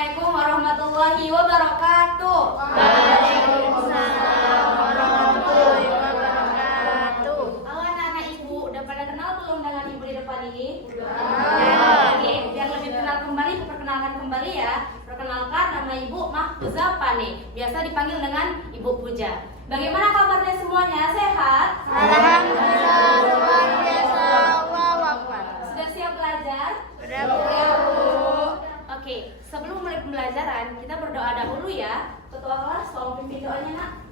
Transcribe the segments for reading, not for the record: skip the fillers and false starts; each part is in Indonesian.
Assalamualaikum warahmatullahi wabarakatuh. Waalaikumsalam warahmatullahi wabarakatuh. Halo anak-anak ibu, udah pada kenal belum dengan ibu di depan ini? Oke, biar lebih kenal kembali, perkenalkan kembali ya. Perkenalkan, nama ibu Mahfuzah Pane, biasa dipanggil dengan Ibu Puja. Bagaimana kabarnya semuanya? Sehat? Alhamdulillah luar biasa. Allahu Akbar. Sudah siap belajar? Sudah, Bu. Oke, sebelum mulai pembelajaran, kita berdoa dahulu ya. Ketua kelas, tolong pimpin doanya nak.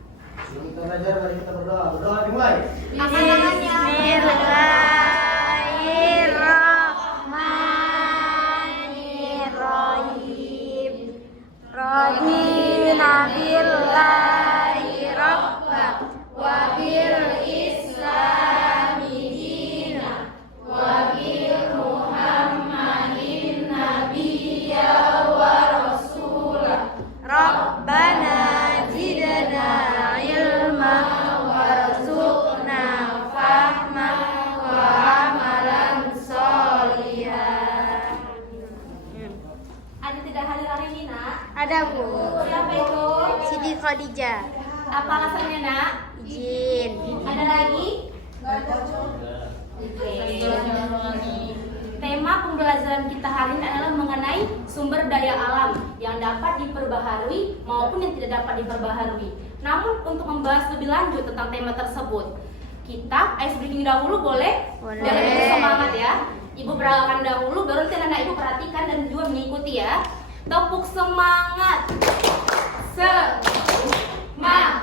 Sebelum kita belajar, mari kita berdoa. Berdoa dimulai. Bismillahirrahmanirrahim. Radina billahi rabba wa bil islami dina wa bil muhammadin nabiyya wa rasulah. Rabbana zidna ilma warzuqna fahma wa amalan sholihan. Ada tidak hadir hari ini nak? Ada, Bu. Siapa itu? Siti Khadijah. Apa alasannya nak? Izin. Ada lagi? Oke. Tema pembelajaran kita hari ini adalah mengenai sumber daya alam yang dapat diperbaharui maupun yang tidak dapat diperbaharui. Namun untuk membahas lebih lanjut tentang tema tersebut, kita ice breaking dahulu boleh? Boleh. Biar lebih semangat ya. Ibu perkenalkan dahulu, baru nanti anak ibu perhatikan dan juga mengikuti ya. Tepuk semangat. Semangat.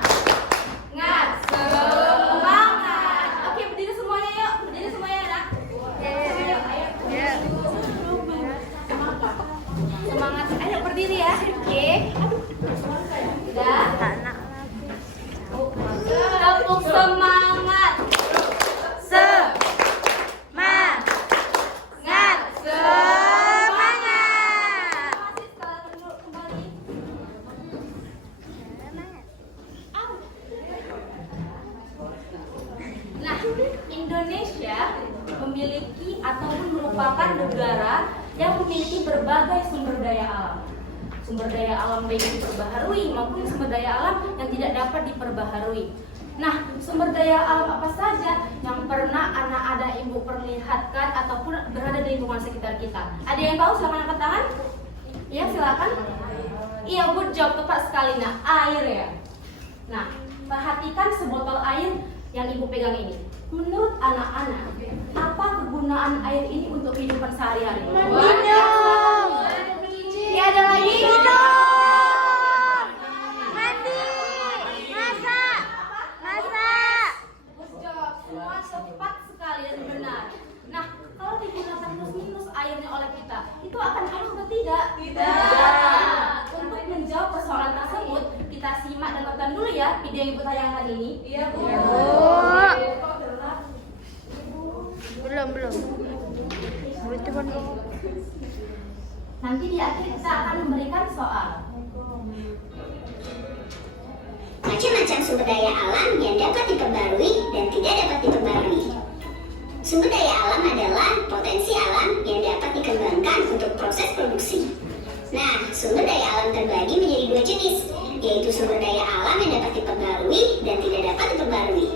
Semangat. Oke, berdiri semuanya yuk. Berdiri semuanya nak. Semangat. Ayo berdiri ya. Oke. Sudah. Tepuk semangat. Semangat. Masih sekali kembali. Nah, Indonesia memiliki ataupun merupakan negara yang memiliki berbagai sumber daya alam. Sumber daya alam baik diperbaharui maupun sumber daya alam yang tidak dapat diperbaharui. Nah, sumber daya alam apa saja yang pernah anak-anak ibu perlihatkan ataupun berada di lingkungan sekitar kita? Ada yang tahu? Silakan angkat tangan. Ya, silakan. Iya, good job, tepat sekali. Nah, air ya. Nah, perhatikan sebotol air yang ibu pegang ini. Menurut anak-anak, apa kegunaan air ini untuk kehidupan sehari-hari? Minum. Ya, ada lagi. Mandi. Masak. Masak. Good job. Semua tepat sekali dan benar. Nah, kalau digunakan terus-menerus airnya oleh kita, itu akan habis atau tidak? Tidak. Untuk menjawab persoalan tersebut, kita simak dan nonton dulu ya video yang ibu tayangkan ini. Iya, Bu. Belum. Nanti di akhir kita akan memberikan soal. Macam-macam sumber daya alam yang dapat diperbarui dan tidak dapat diperbarui. Sumber daya alam adalah potensi alam yang dapat dikembangkan untuk proses produksi. Nah, sumber daya alam terbagi menjadi dua jenis, yaitu sumber daya alam yang dapat diperbarui dan tidak dapat diperbarui.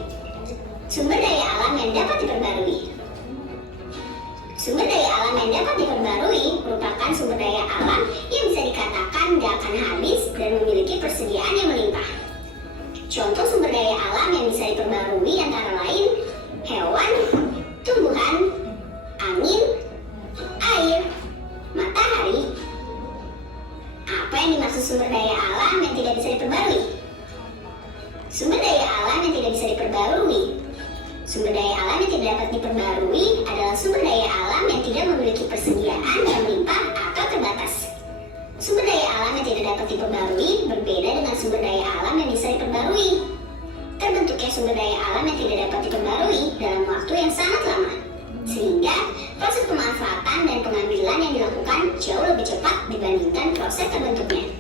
Sumber daya alam yang dapat diperbarui. Sumber daya alam yang dapat diperbarui merupakan sumber daya alam yang bisa dikatakan tidak akan habis dan memiliki persediaan yang melimpah. Contoh sumber daya alam yang bisa diperbarui antara lain hewan, tumbuhan, angin, air, matahari. Apa yang dimaksud sumber daya alam yang tidak bisa diperbarui? Sumber daya alam yang tidak bisa diperbarui. Sumber daya alam yang tidak dapat diperbarui adalah sumber daya alam yang tidak memiliki persediaan yang melimpah atau terbatas. Sumber daya alam yang tidak dapat diperbarui berbeda dengan sumber daya alam yang bisa diperbarui. Terbentuknya sumber daya alam yang tidak dapat diperbarui dalam waktu yang sangat lama, sehingga proses pemanfaatan dan pengambilan yang dilakukan jauh lebih cepat dibandingkan proses terbentuknya.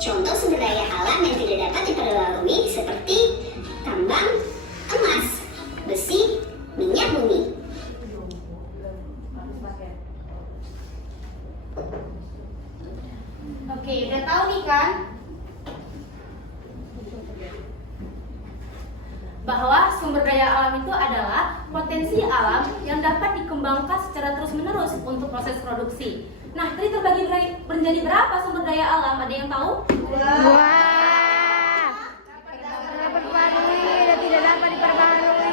Contoh sumber daya alam yang tidak dapat diperbarui seperti tambang, emas, besi, minyak bumi. Oke, udah tahu nih kan? Bahwa sumber daya alam itu adalah potensi alam yang dapat dikembangkan secara terus-menerus untuk proses produksi. Nah, tadi terbagi menjadi berapa sumber daya alam? Ada yang tahu? Wah. Diperbarui dan tidak dapat diperbarui.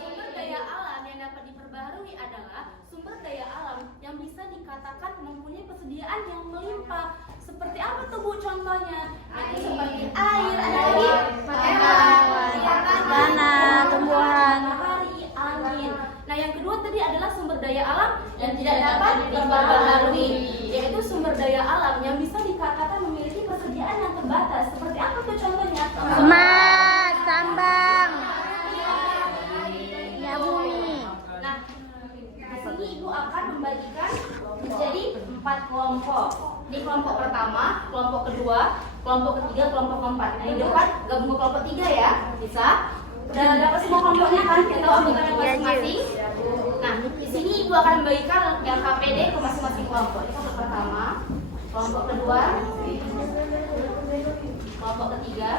Sumber daya alam yang dapat diperbarui adalah sumber daya alam yang bisa dikatakan mempunyai persediaan yang melimpah. Seperti apa tuh Bu contohnya? Itu seperti air, ada lagi tanah, tumbuhan. matahari, angin. Nah, yang kedua tadi adalah sumber daya alam yang tidak dapat diperbarui, yaitu sumber daya alam yang bisa dikatakan memiliki persediaan yang terbatas. Seperti apa tuh contohnya? Emas, tambang, ya bumi. Nah, di sini Ibu akan membagikan menjadi 4 kelompok. Ini kelompok pertama, kelompok kedua, kelompok ketiga, kelompok keempat. Nah, di depan gabung ke kelompok 3 ya, bisa? Udah dapat semua kelompoknya kan? Kita anggotanya masing-masing. Nah, di sini Ibu akan membagikan yang KPD ke masing-masing kelompok. Ini kelompok pertama, kelompok kedua, kelompok ketiga,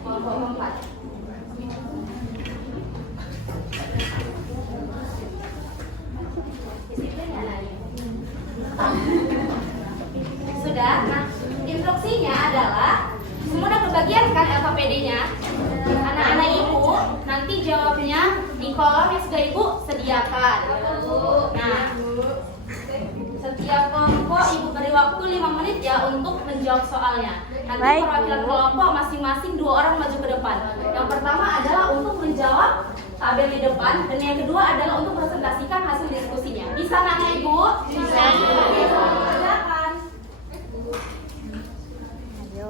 kelompok keempat. Sudah. Nah, instruksinya adalah semua udah kebagian kan LKPD-nya. Anak-anak Ibu nanti jawabnya di kolom yang sudah Ibu sediakan. Nah, setiap kelompok Ibu beri waktu 5 menit ya untuk menjawab soalnya. Nanti Baik, perwakilan Bu. kelompok masing-masing 2 orang maju ke depan. Yang pertama adalah untuk menjawab tabel di depan, dan yang kedua adalah untuk presentasikan hasil diskusinya. Bisa nanya Ibu? Bisa. Silakan. Ayo,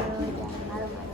jangan malu-malu.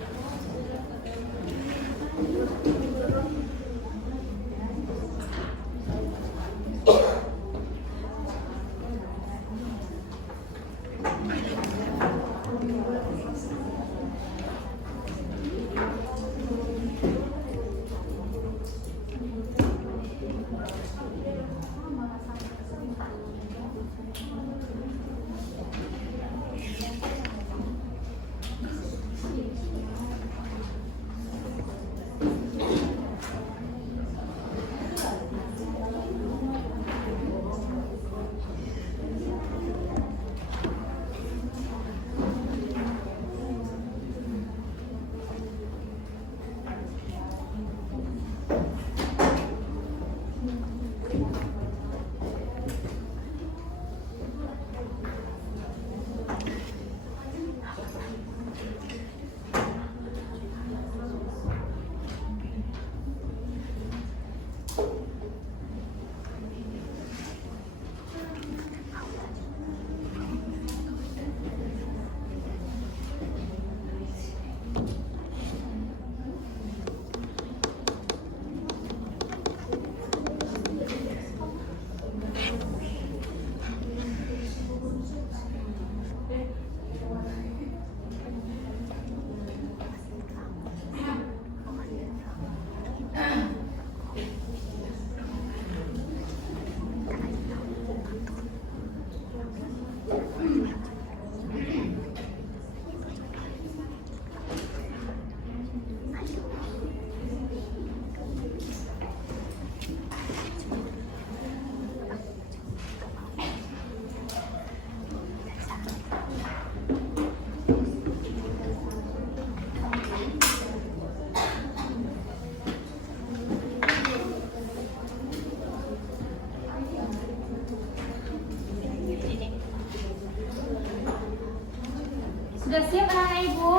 Sudah siap anak-anak Ibu?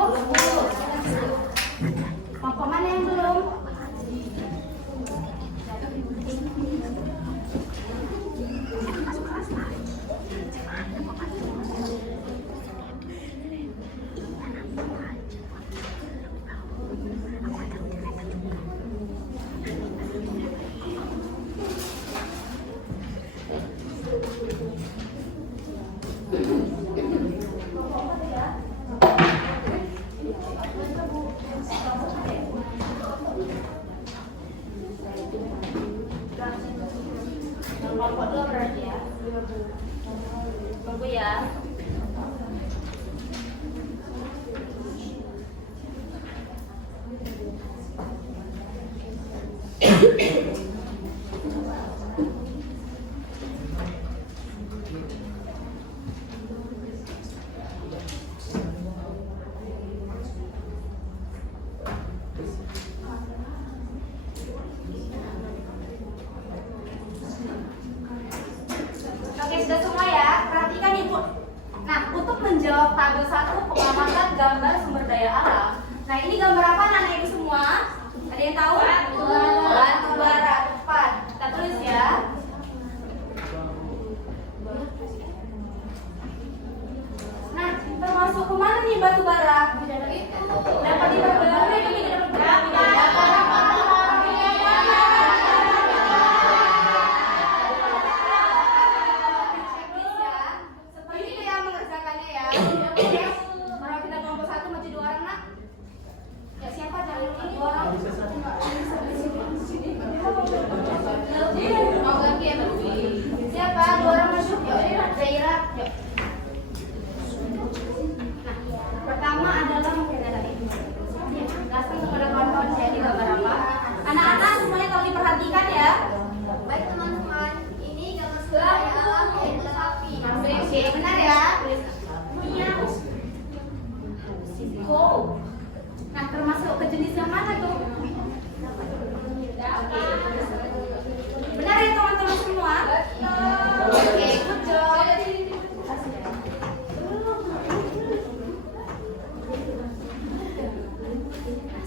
Kelompok mana yang belum? Kelompok 2 berarti ya. Tunggu ya. Oke, sudah semua ya. Perhatikan Ibu. Nah, untuk menjawab tabel 1 pengamatan gambar sumber daya alam. Nah, ini gambar apa anak Ibu semua? Ada yang tahu? Batu bara. Tepat. Kita tulis ya. Nah, termasuk kemana nih batu bara? Dapat diperbarui atau tidak dapat? Checklist ya. Seperti itu ya mengerjakannya ya. Mari kita kelompok 1 maju 2 orang nak. Ya siapa cari 2 orang? Mau ganti ya siapa? 2 orang maju. Yuk, Zaira. Yuk. Nah, pertama adalah jelaskan kepada kawan-kawan saya di gambar apa. Anak-anak semuanya tolong diperhatikan ya. Baik teman-teman, ini gambar sumber daya alam yaitu sapi. Oke, benar ya. Nah, termasuk ke jenis yang mana tuh? Benar ya teman-teman semua? Oke, good job.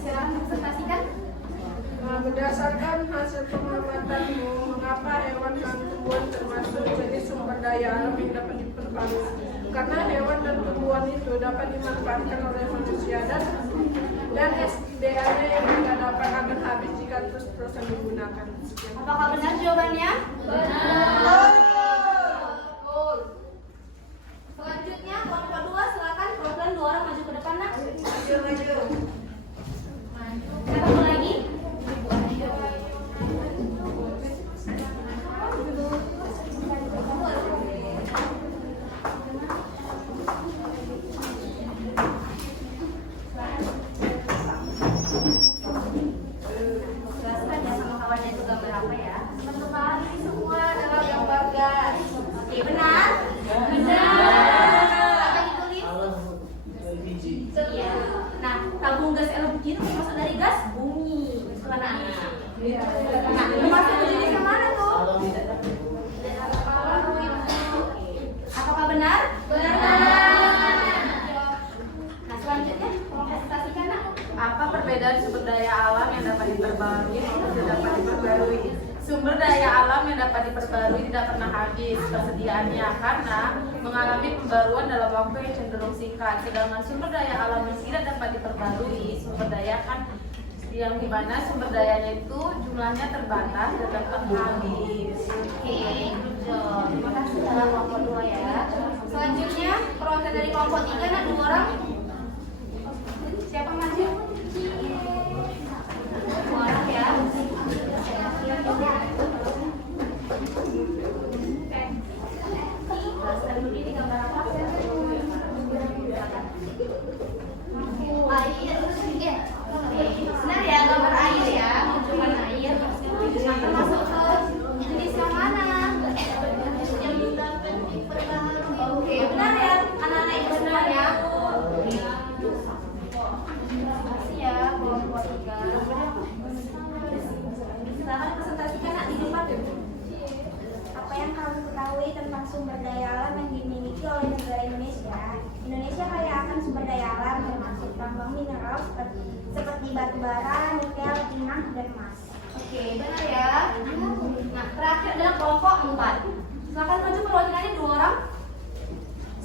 Silakan presentasikan. Berdasarkan hasil pengamatanmu, mengapa hewan dan tumbuhan termasuk jenis sumber daya alam yang dapat diperbarui? Karena hewan dan tumbuhan itu dapat dimanfaatkan oleh manusia dan SDA-nya yang tidak dapat akan habis jika terus-terusan digunakan. Sekian. Apakah benar jawabannya? Benar. Selanjutnya kelompok 2 silakan perwakilan 2 orang maju ke depan nak. Maju. Satu lagi. Jelaskan ya sama kawannya itu gambar apa ya. Teman-teman ini semua adalah gambar gas. Oke, benar? Benar. Apa ditulis? LPG. Iya. Nah, tabung gas LPG itu termasuk dari gas bumi. Anak-anak. Nah, termasuk ke jenis yang mana tuh? Apakah benar? Benar. Nah, selanjutnya tolong presentasikan nak. Apa perbedaan sumber daya alam yang dapat diperbarui dan tidak dapat diperbarui? Sumber daya alam yang dapat diperbarui tidak pernah habis persediaannya karena mengalami pembaruan dalam waktu yang cenderung singkat. Sedangkan sumber daya alam yang tidak dapat diperbarui, sumber daya kan yang dimana sumber dayanya itu jumlahnya terbatas dan dapat habis. Oke, good job. Terima kasih dalam kelompok 2 ya. Selanjutnya perwakilan dari kelompok 3 nak 2 orang. Siapa maju? 2 orang ya. Jelaskan dulu ini gambar apa? Air. Benar ya, gambar air ya, menunjukkan air. Nah, termasuk ke jenis yang mana? Yang dapat diperbaharui. Oke, benar ya, anak-anak itu benar ya. Terima kasih ya, kelompok 3. Silakan presentasikan nak di depan. Apa yang kamu ketahui tentang sumber daya alam yang dimiliki oleh negara Indonesia? Indonesia kaya akan sumber daya alam termasuk tambang mineral seperti batu bara, nikel, timah, dan emas. Oke, benar ya. Nah, terakhir adalah kelompok 4. Silakan maju perwakilannya 2 orang.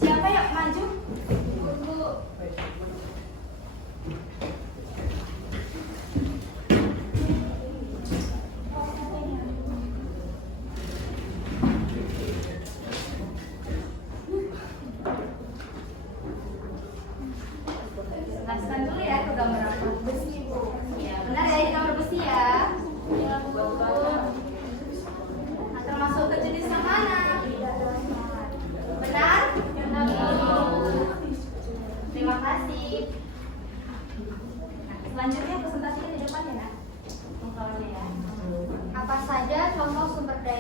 Siapa yang maju? Bu. Jelaskan dulu ya ke gambar apa. Besi, Bu. Ya, benar ya, ini gambar besi ya. Ya, Bu. Nah, termasuk ke jenis yang mana?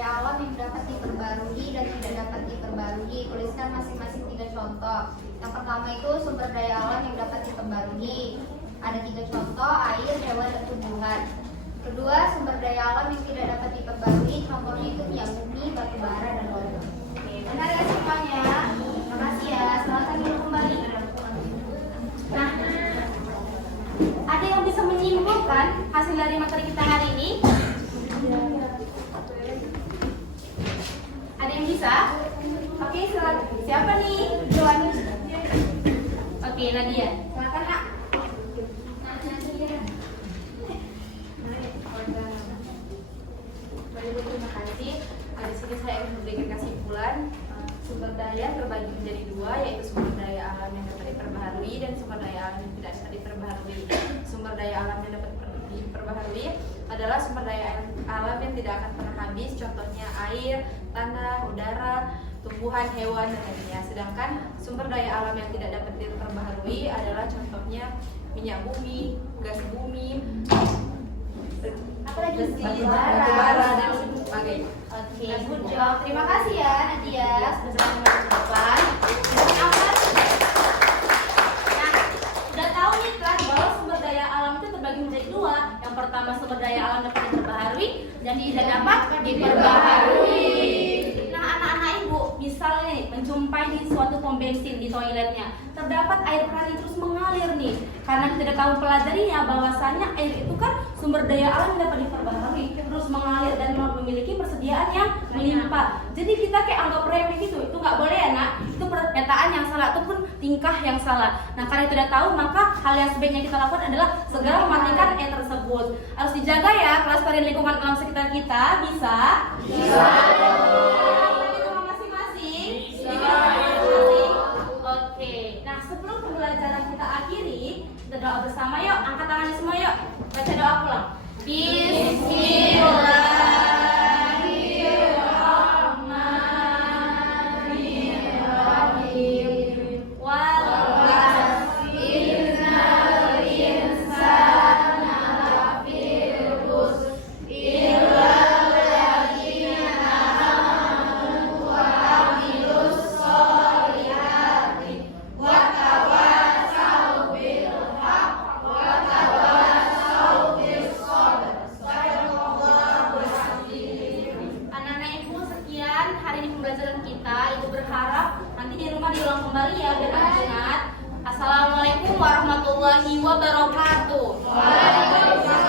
alam yang dapat diperbarui dan tidak dapat diperbarui. Tuliskan masing-masing 3 contoh. Yang pertama itu sumber daya alam yang dapat diperbarui. Ada 3 contoh, air, hewan, dan tumbuhan. Kedua, sumber daya alam yang tidak dapat diperbarui. Contohnya itu minyak bumi, batu bara, dan logam. Oke, benar ya semuanya? Makasih ya, silakan minum kembali. Nah, ada yang bisa menyimpulkan hasil dari materi kita hari ini? Ada yang bisa? Oke, silakan. Siapa nih? Joan. Oke, Nadia. Silakan, Nak. Baik, terima kasih. Di sini saya akan memberikan kesimpulan. Sumber daya terbagi menjadi 2, yaitu sumber daya alam yang dapat diperbaharui dan sumber daya alam yang tidak dapat diperbaharui. Sumber daya alam yang dapat diperbaharui adalah sumber daya alam yang tidak akan pernah habis, contohnya air, tanah, udara, tumbuhan, hewan, dan lainnya. Sedangkan sumber daya alam yang tidak dapat diperbaharui adalah contohnya minyak bumi, gas bumi, Apalagi batu bara, dan sebagainya. Oke, good job. Terima kasih ya Nadia sudah mengucapkan. Nah, udah tahu nih kan bahwa sumber daya alam itu terbagi menjadi 2. Yang pertama sumber daya alam dapat diperbaharui dan tidak dapat diperbaharui. Nah, anak-anak ibu misalnya nih menjumpai di suatu pom bensin di toiletnya terdapat air keran yang terus mengalir nih, karena kita tahu pelajarinya bahwasannya air itu kan sumber daya alam yang dapat diperbaharui, terus mengalir dan memiliki persediaan yang melimpah. Jadi kita kayak anggap remeh gitu, itu nggak boleh ya nak. Itu pernyataan yang salah ataupun tingkah yang salah. Nah, karena tidak tahu maka hal yang sebaiknya kita lakukan adalah segera mematikan air tersebut. Harus dijaga ya kelestarian lingkungan alam sekitar kita. Bisa? Bisa. Di rumah masing-masing. Bisa. Oke. Nah, sebelum pembelajaran kita akhiri, kita doa bersama yuk. Angkat tangan semua yuk. Baca doa pulang. Bismillahirrahmanirrahim. Wal-'asri insana lafii khusr illa alladziina aamanu wa 'amilus sholihati wa tawassaw bil haqq wa tawassaw bis sabr. Shadaqallahul azim. Anak-anak ibu, sekian hari ini pembelajaran kita. Ibu berharap nanti di rumah diulang kembali ya biar ingat. Assalamualaikum warahmatullahi wabarakatuh. Waalaikumsalam.